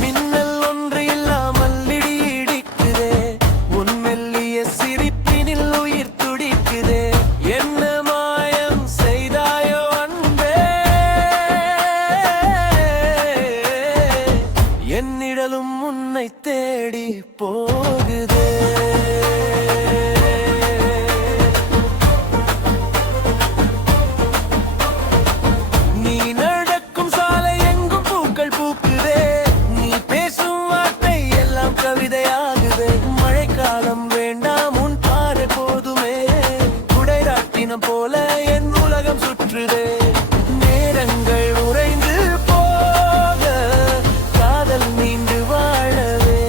மின்னல் ஒன்று இல்லாமல் இடி இடிக்குதே, உன் மெல்லிய சிரிப்பினில் உயிர் துடிக்குதே. என்ன மாயம் செய்தாயோ அன்பே, என் நிழலும் உன்னை தேடி போகுதே. கவிதையாகுதே, மழைக்காலம் வேண்டாம் உன் பாறை போதுமே, குடைராட்டினம் போல என் உலகம் சுற்றுதே. நேரங்கள் உறைந்து போக காதல் நீண்டு வாழவே.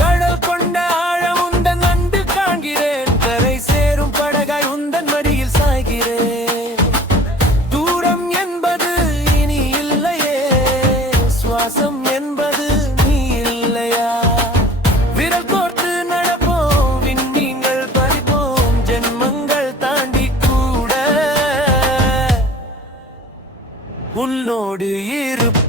கடல் கொண்ட ஆழம் உந்தன் நண்டு காண்கிறேன், கரை சேரும் படகாய் உந்தன் மடியில் சாய்கிறேன். சுவாசம் என்பது நீ இல்லையா, விரல் கோர்த்து நடப்போம், விண்மீன்கள் பறிப்போம், ஜென்மங்கள் தாண்டி கூட உன்னோடு இருப்போம்.